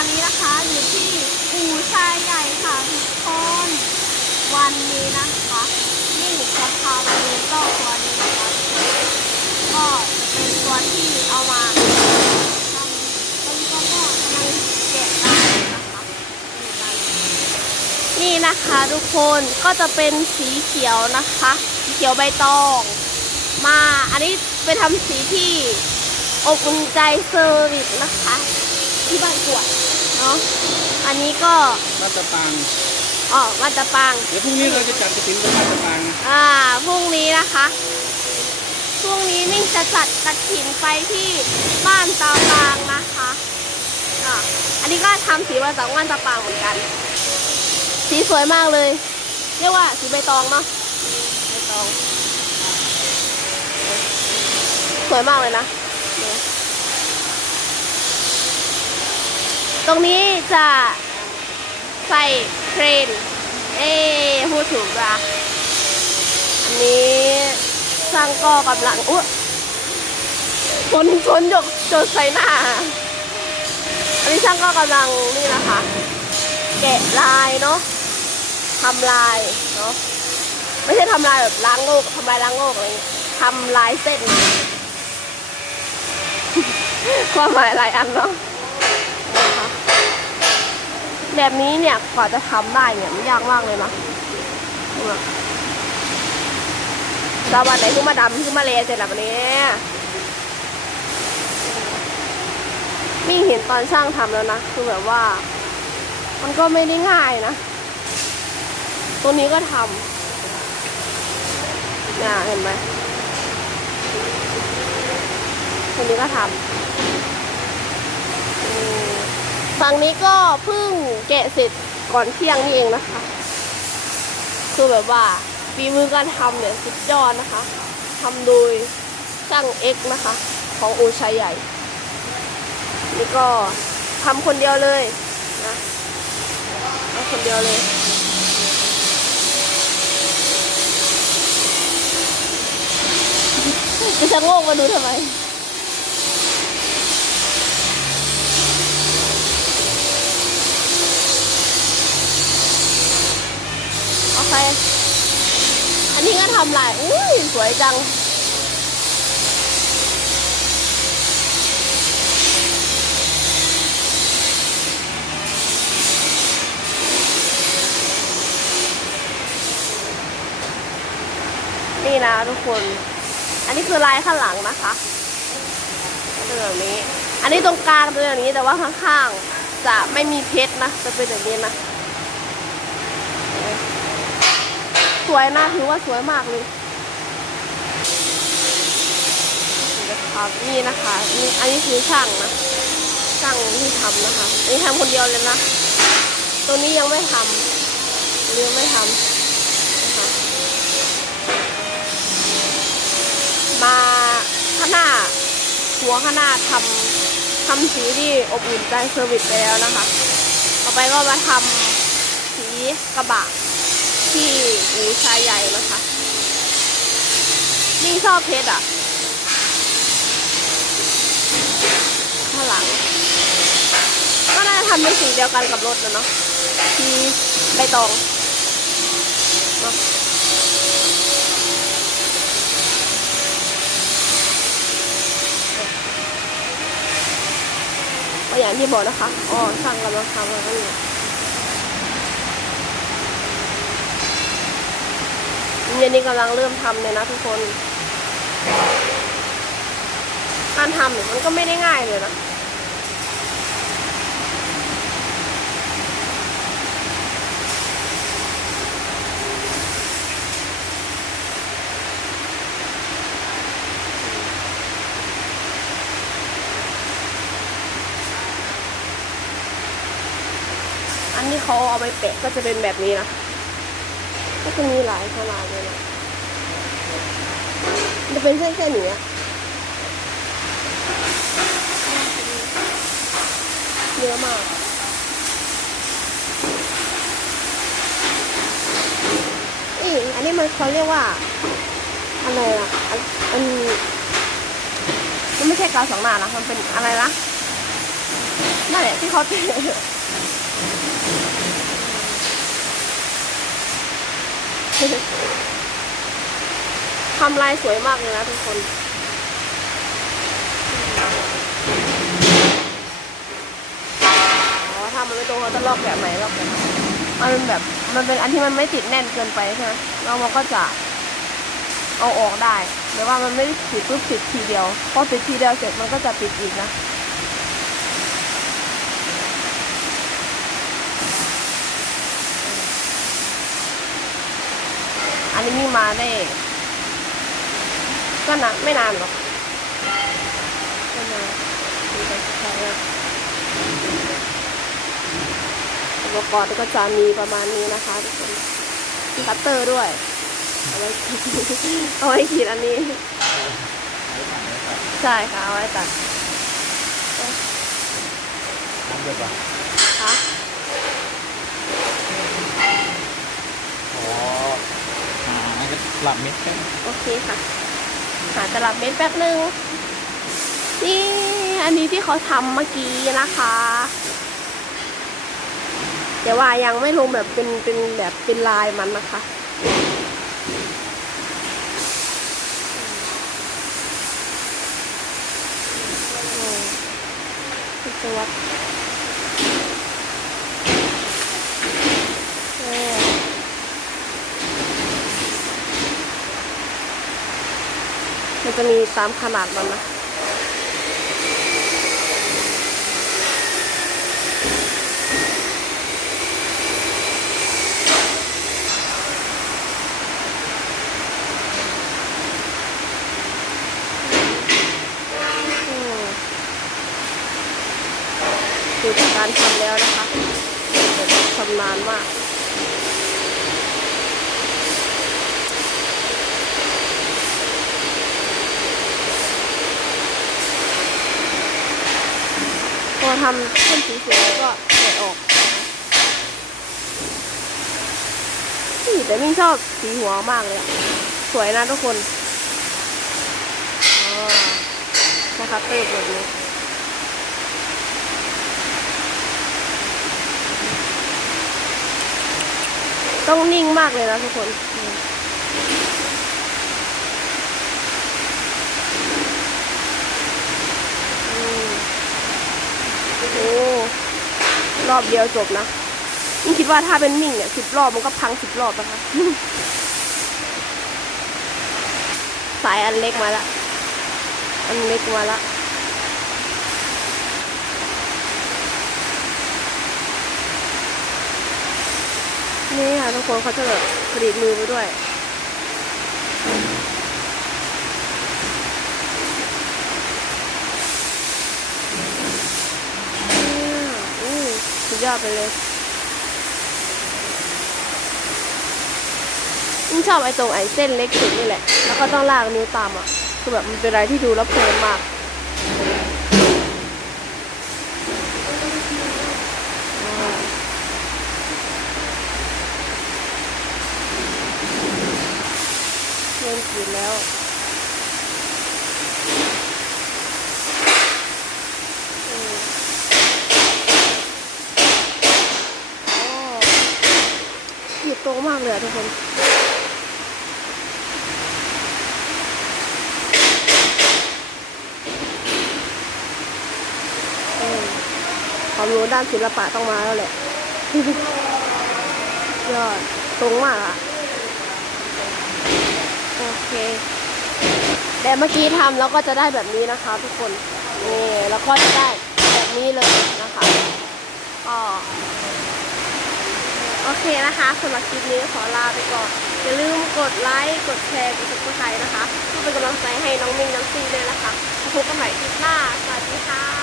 อนนี้นะคะอยู่ที่อู่ชายใหญ่ค่ะทุกคนวันนี้นะคะนี่จะพามาดูเจ้าตัวนี้นะคะก็เป็นตัวที่เอามาทำเป็นตัวก็กำแกะได้นะคะนี่นะคะทุกคนก็จะเป็นสีเขียวนะคะ สีเขียวใบตอง มาอันนี้ไปทำสีที่อบอุ่นใจเซอร์วิสนะคะ ที่บ้านกวด เนาะอันนี้ก็มาตะปังอ๋อมาตะปังเดี๋ยวพรุ่งนี้เราจะจัดกระถิ่นไปมาตะปังอ่าพรุ่งนี้นะคะพรุ่งนี้นิ่งจะจัดกระถินไปที่บ้านตาปางนะคะอ่าอันนี้ก็ทำสีมาจากบ้านตาปางเหมือนกัน สีสวยมากเลย เรียกว่าสีใบตองเนาะใบตอง สวยมากเลยนะ ตรงนี้จะใส่เครน เอ้พูดถูกละอันนี้ช่างก็กำลังอุ้ชนชนหยกจนใส่หน้า อันนี้ช่างก็กำลังนี่นะคะ แกะลายเนาะทำลายเนาะไม่ใช่ทำลายแบบล้างโลกทำลายล้างโลกอะไรทำลายเส้นความหมายหลายอันเนาะ นะคะ แบบนี้เนี่ยกว่าจะทำได้เนี่ยมันยากมากเลยนะสวัสดีขึ้นมาดำขึ้นมาเลเสร็จแล้ววันนี้มีเห็นตอนช่างทำแล้วนะ คือแบบว่า มันก็ไม่ได้ง่ายนะ ตัวนี้ก็ทำเนี่ยเห็นไหมตัวนี้ก็ทำอืม ฝั่งนี้ก็เพิ่งแกะเสร็จก่อนเที่ยงนี่เองนะคะ คือแบบว่าฝีมือการทำเนี่ยสุดยอดนะคะทำโดยช่างเอ็กนะคะ ของอูชัยใหญ่ นี่ก็ทำคนเดียวเลยนะทำคนเดียวเลยจะชะโงกมาดูทำไม อเคอันนี้ก็ทำลายอุ้ยสวยจัง นี่นะทุกคน อันนี้คือลายข้างหลังนะคะเป็นแบบนี้ อันนี้ตรงกลางเป็นแบบนี้แต่ว่าข้างๆจะไม่มีเพชรนะ จะเป็นแบบนี้นะ สวยนะถือว่าสวยมากเลยนะครับนี่นะคะนี่อันนี้คือช่างนะช่างที่ทำนะคะอันนี้ทำคนเดียวเลยนะ ตัวนี้ยังไม่ทำตัวนี้ยังไม่ทำนะคะมาข้างหน้าหัวข้างหน้าทำทำสีที่อบอุ่นใจเซอร์วิสไปแล้วนะคะ ต่อไปก็มาทำสีกระบะ ที่อูชายใหญ่นะคะนี่ชอบเพชรอะ ข้างหลัง ก็น่าจะทำเป็นสีเดียวกันกับรถนะเนาะที่ใบตองเนาะอย่างที่บอกนะคะ อ๋อช่างกำลังทำอะไรกันอยู่ เย็ นนี้กำลังเริ่มทำเลยนะทุกคน การทำเนี่ยมันก็ไม่ได้ง่ายเลยนะอันที่เขาเอาไปแปะก็จะเป็นแบบนี้นะ ก็จะมีหลายขนาดเลยนะจะเป็นเส้นแค่นี้อะเยอะมากนี่อันนี้มันเขาเรียกว่าอะไรอะอันมันไม่ใช่กาวสองหน้านะมันเป็นอะไรนะนั่นแหละที่เขาเท ทำลายสวยมากเลยนะทุกคนอ๋อถ้ามันไม่ตรงเขาจะลอกแบบไหนลอกแบบมันเป็นแบบมันเป็นอันที่มันไม่ติดแน่นเกินไปใช่ไหมแล้วมันก็จะเอาออกได้หรือว่ามันไม่ติดปุ๊บติดทีเดียว พอติดทีเดียวเสร็จมันก็จะติดอีกนะ อันนี้มีมาได้ ก็นะไม่นานหรอกไม่นานดูไปสักพักแล้วอุปกรณ์ก็จะมีประมาณนี้นะคะทุกคนมีคัตเตอร์ด้วย เอาไว้ขีดเอาไว้ขีดอันนี้ ใช่ค่ะ เอาไว้ตัดน้ำเดือดป่ะค่ะอ๋อหา หลับเม็ดแค่โอเคค่ะหาตลับเม็ดแป๊บหนึ่งนี่อันนี้ที่เขาทำเมื่อกี้นะคะแต่ว่ายังไม่ลงแบบเป็นเป็นแบบเป็นลายมันนะคะอืมพิจวัตรเออมัน จะมีตามขนาดมันนะอืมดูจากการทำแล้วนะคะชำนาญมาก ทำเส้นสีสวยแล้วก็แกะออกนี่แต่มิ่งชอบสีหัวมากเลยอะสวยนะทุกคนอ๋อใช้คัตเตอร์แบบนี้ต้องนิ่งมากเลยนะทุกคนอืมอืมโอ้ รอบเดียวจบนะนี่คิดว่าถ้าเป็นนิ่งเนี่ยสิบรอบมันก็พังสิบรอบนะคะ สายอันเล็กมาละ อันเล็กมาละนี่ค่ะทุกคนเขาจะแบบผลิตมือไปด้วยอู้สุ ดยอดไปเลยยิ่งชอบไอ้ตรงไอ้เส้นเล็กสุดนี่แหละ แล้วก็ต้องลากนิ้วตามอะ คือแบบมันเป็นอะไรที่ดูแล้วเพลินมากเริ่มกินแล้วอืมโอ้ขีดโตมากเลยทุกคนความรู้ด้านศิลปะต้องมาแล้วแหละ ยอดตรงมากอะโอเค แต่เมื่อกี้ทำแล้วก็จะได้แบบนี้นะคะ ทุกคน นี่แล้วก็จะได้แบบนี้เลยนะคะก็ โอเคนะคะสำหรับคลิปนี้ขอลาไปก่อน อย่าลืมกดไลค์กดแชร์กดซับสไคร์นะคะเพื่อเป็นกำลังใจให้น้องมิงน้องซีด้วยนะคะพบกันใหม่คลิปหน้าสวัสดีค่ะ